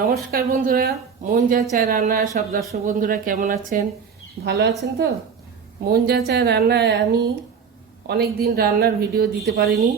নমস্কার বন্ধুরা, মন যা চায় রান্নায় সব দর্শক বন্ধুরা কেমন আছেন? ভালো আছেন তো? মন যা চায় রান্নায় আমি অনেক দিন রান্নার ভিডিও দিতে পারিনি।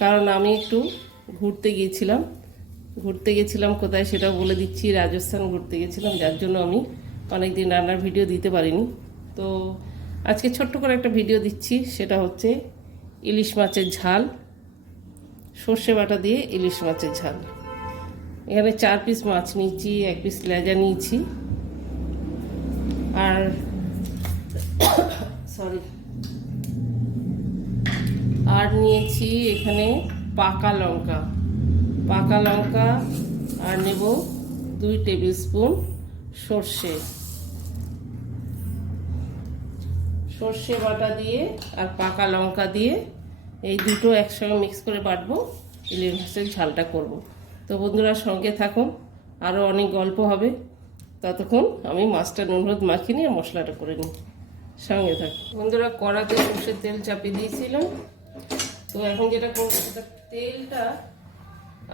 কারণ আমি একটু ঘুরতে গেছিলাম কোথায় সেটাও বলে দিচ্ছি। রাজস্থান ঘুরতে গেছিলাম, যার জন্য আমি অনেক দিন রান্নার ভিডিও দিতে পারিনি। তো আজকে ছোট্ট করে একটা ভিডিও দিচ্ছি, সেটা হচ্ছে ইলিশ মাছের ঝাল, সর্ষে বাটা দিয়ে ইলিশ মাছের ঝাল। এখানে 4 পিস মাছ নিয়েছি, 1 পিস লেজা নিয়েছি, আর নিয়েছি এখানে পাকা লঙ্কা আর নেব 2 টেবিল স্পুন সর্ষে বাটা দিয়ে আর পাকা লঙ্কা দিয়ে এই দুটো একসঙ্গে মিক্স করে বাটবো, ইলিশ মাছের ঝালটা করব। তো বন্ধুরা সঙ্গে থাকুন, আরও অনেক গল্প হবে। ততক্ষণ আমি মাছটা নুন হলুদ মাখিয়ে নিয়ে মশলাটা করে নিই, সঙ্গে থাকুন বন্ধুরা। কড়াতে সর্ষের তেল চাপিয়ে দিয়েছিলাম। তো এখন যেটা করবো, সেটা তেলটা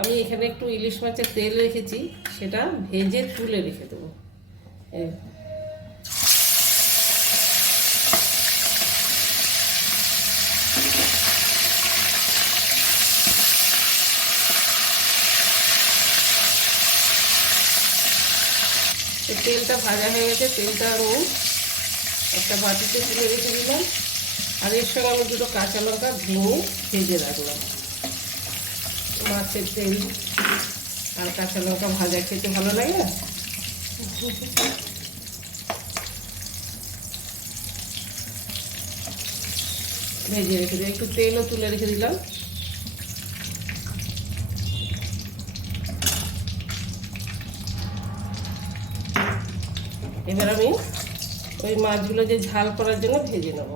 আমি এখানে একটু ইলিশ মাছের তেল রেখেছি, সেটা ভেজে তুলে রেখে দেবো। তেলটা ভাজা হয়ে গেছে, তেলটা আমি একটা বাটিতে তুলে রেখে দিলাম, আর এর সঙ্গে আমি 2টো কাঁচা লঙ্কা ভেঙে ভেজে রাখলাম। মাছের তেল আর কাঁচা লঙ্কা ভাজা খেতে ভালো লাগে না? ভেজে রেখে দিই, একটু তেলও তুলে রেখে দিলাম। এবার আমি ওই মাছগুলো যে ঝাল করার জন্য ভেজে নেব।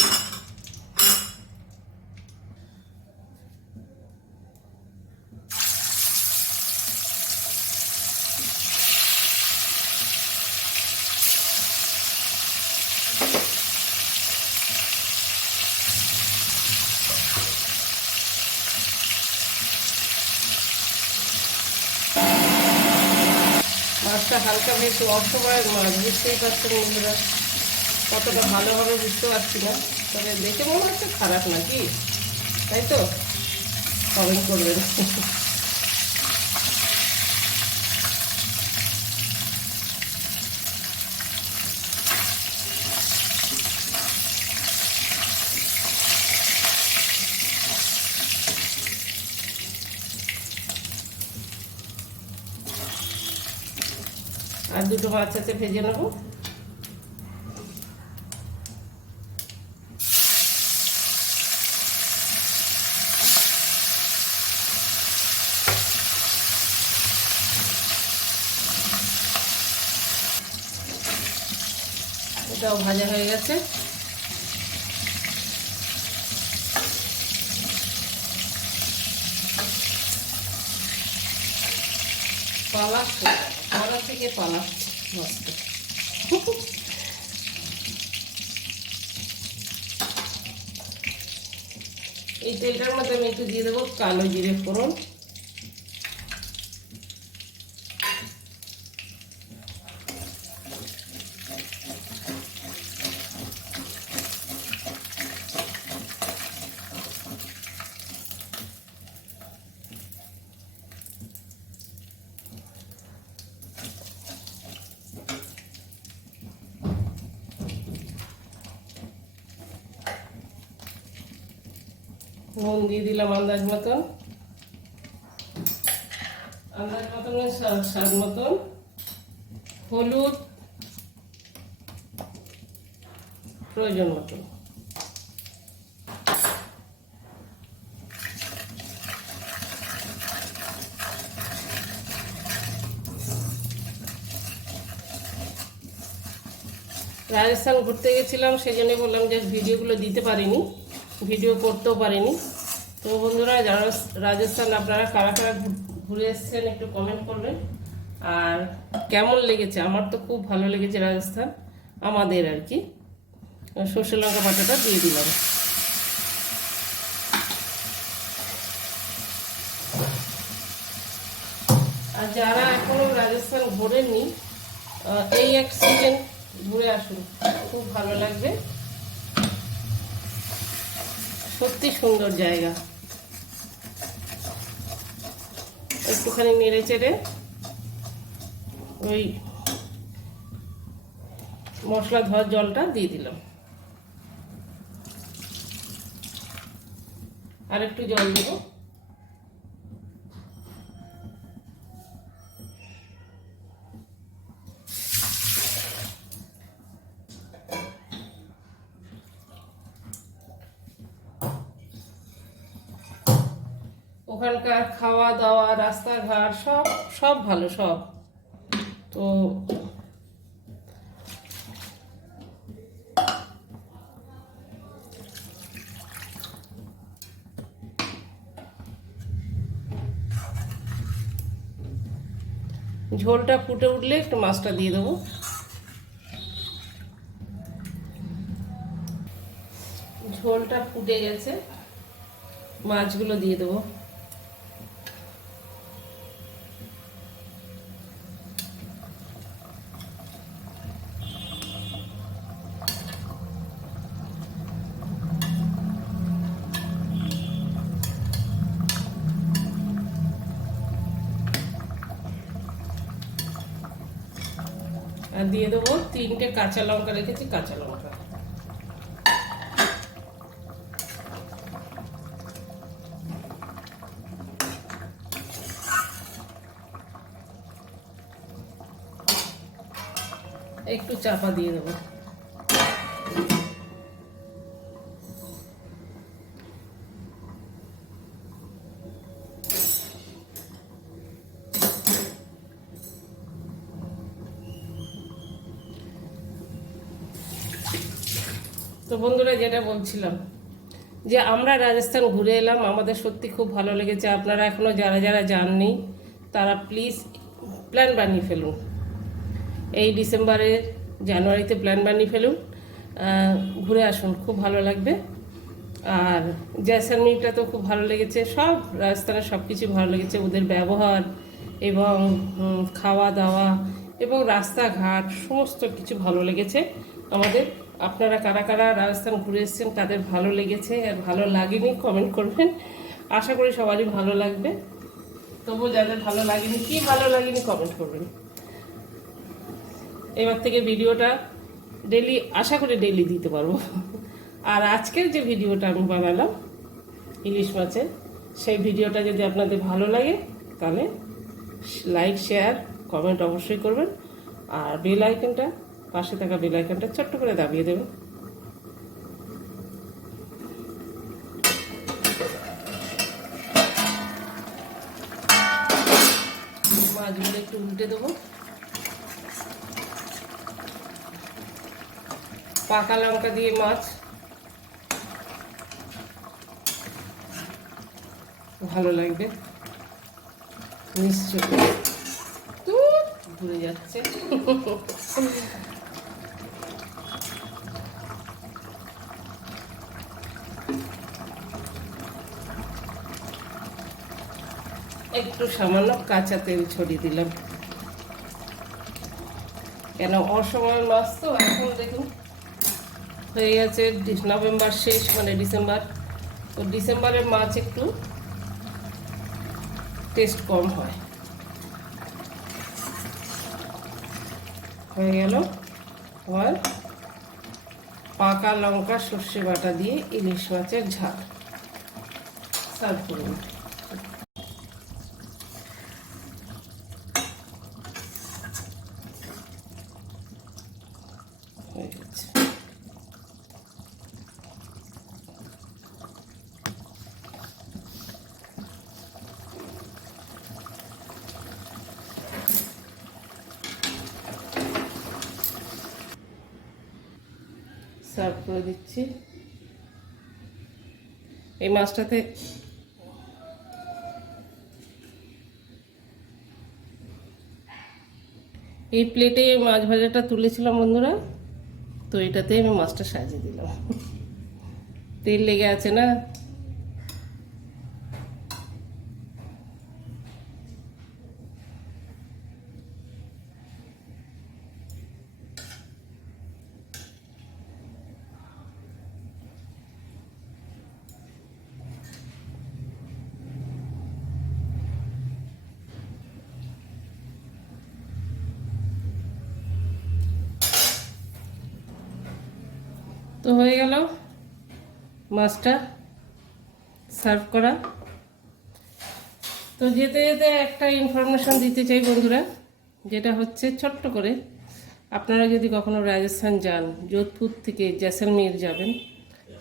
মাছটা হালকা বেশ অসময়ের মাছ, বুঝতেই পারছেন বন্ধুরা, কতটা ভালোভাবে বুঝতে পারছি না, তবে দেখে মনে হচ্ছে খারাপ নাকি, তাই তো? কমেন্ট করবেন। আর 2টো মাছ আছে, ভেজে নেব। এটাও ভাজা হয়ে গেছে। পালা থেকে পালাচ্ছে মাছটা। এই তেলটার মধ্যে আমি একটু দিয়ে দেবো কালো জিরে ফোড়ন, নুন দিয়ে দিলাম আন্দাজ মতন, স্বাদ মতন, হলুদ প্রয়োজন মতন, রাজস্থান ঘুরতে গেছিলাম, সেই জন্য বললাম যে ভিডিওগুলো দিতে পারিনি, ভিডিও করতেও পারিনি। তো বন্ধুরা, যারা রাজস্থান আপনারা কারা কারা ঘুরে এসেছেন একটু কমেন্ট করবেন, আর কেমন লেগেছে। আমার তো খুব ভালো লেগেছে রাজস্থান, আমাদের আর কি। সর্ষে লঙ্কা বাটাটা দিয়ে দিলাম। আর আর যারা এখনো রাজস্থান ঘোরেননি, এই এক সিজন ঘুরে আসুন, খুব ভালো লাগবে। সত্যি সুন্দর জায়গা। একটুখানি নেড়ে চেড়ে ওই মশলা ধোয়ার জলটা দিয়ে দিলাম, আর একটু জল দেব। ওখানকার খাওয়া দাওয়া, রাস্তাঘাট সব সব ভালো, সব। তো ঝোলটা ফুটে উঠলে একটু মাছটা দিয়ে দেবো। ঝোলটা ফুটে গেছে, মাছগুলো দিয়ে দেবো। আর দিয়ে দেবো 3টে কাঁচা লঙ্কা, রেখেছি কাঁচা লঙ্কা। একটু চাপা দিয়ে দেবো। তো বন্ধুরা, যেটা বলছিলাম যে আমরা রাজস্থান ঘুরে এলাম, আমাদের সত্যি খুব ভালো লেগেছে। আপনারা এখনও যারা যারা যাননি তারা প্লিজ প্ল্যান বানিয়ে ফেলুন। এই ডিসেম্বরের জানুয়ারিতে প্ল্যান বানিয়ে ফেলুন, ঘুরে আসুন, খুব ভালো লাগবে। আর জয়সলমীরটা তো খুব ভালো লেগেছে, সব রাজস্থানের সব কিছু ভালো লেগেছে, ওদের ব্যবহার এবং খাওয়া দাওয়া এবং রাস্তাঘাট সমস্ত কিছু ভালো লেগেছে আমাদের। আপনারা কারা কারা রাজস্থান ঘুরে এসেছেন, তাদের ভালো লেগেছে আর ভালো লাগেনি কমেন্ট করবেন। আশা করি সবারই ভালো লাগবে। তবু যাদের ভালো লাগেনি, কি ভালো লাগেনি কমেন্ট করবেন। এবার থেকে ভিডিওটা ডেলি, আশা করি ডেলি দিতে পারবো। আর আজকের যে ভিডিওটা আমি বানালাম ইলিশ মাছের, সেই ভিডিওটা যদি আপনাদের ভালো লাগে তাহলে লাইক, শেয়ার, কমেন্ট অবশ্যই করবেন। আর বেল আইকনটা, পাশে থাকা বেল আইকনটা ছোট্ট করে দাবিয়ে দেবেন। মাছগুলো একটু উল্টে দেবো। পাকা লঙ্কা দিয়ে মাছ ভালো লাগবে নিশ্চয়ই। তো ঘুরে যাচ্ছে। একটু সামান্য কাঁচা তেল ছড়িয়ে দিলাম, কেন অসময়ের মাছ তো। এখন দেখুন হয়ে গেছে নভেম্বর শেষ, মানে ডিসেম্বর। তো ডিসেম্বরের মাছ একটু টেস্ট কম হয়। হয়ে গেল আর পাকা লঙ্কা সর্ষে বাটা দিয়ে ইলিশ মাছের ঝাল। সার্ভ করুন। হয়ে গেছে। সার্ভ করে দিচ্ছি। এই মাছটাতে এই প্লেটে মাছ ভাজাটা তুলেছিলাম বন্ধুরা, তো এটাতে আমি মাছটা সাজিয়ে দিলাম। তেল লেগে আছে না, তো হয়ে গেল মাছটা সার্ভ করা। তো যেতে যেতে একটা ইনফরমেশন দিতে চাই বন্ধুরা, যেটা হচ্ছে ছোট্ট করে, আপনারা যদি কখনো রাজস্থান যান, যোধপুর থেকে জैसलमेर যাবেন,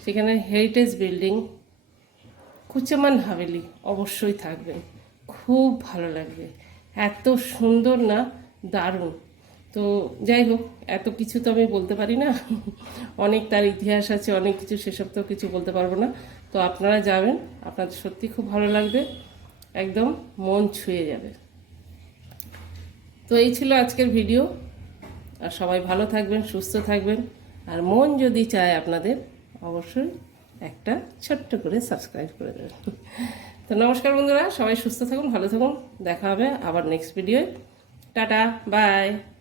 সেখানে হেরিটেজ বিল্ডিং কুচমান হাভেলি অবশ্যই থাকবেন, খুব ভালো লাগবে, এত সুন্দর না, দারুণ। তো যাই হোক, এত কিছু তো আমি বলতে পারি না, অনেক তার ইতিহাস আছে, অনেক কিছু, সেসব তো কিছু বলতে পারবো না। তো আপনারা যাবেন, আপনাদের সত্যি খুব ভালো লাগবে, একদম মন ছুঁয়ে যাবে। তো এই ছিল আজকের ভিডিও, আর সবাই ভালো থাকবেন, সুস্থ থাকবেন, আর মন যদি চায় আপনাদের, অবশ্যই একটা ছোট্ট করে সাবস্ক্রাইব করে দেবেন। তো নমস্কার বন্ধুরা, সবাই সুস্থ থাকুন, ভালো থাকুন, দেখা হবে আবার নেক্সট ভিডিওয়। Tata, by.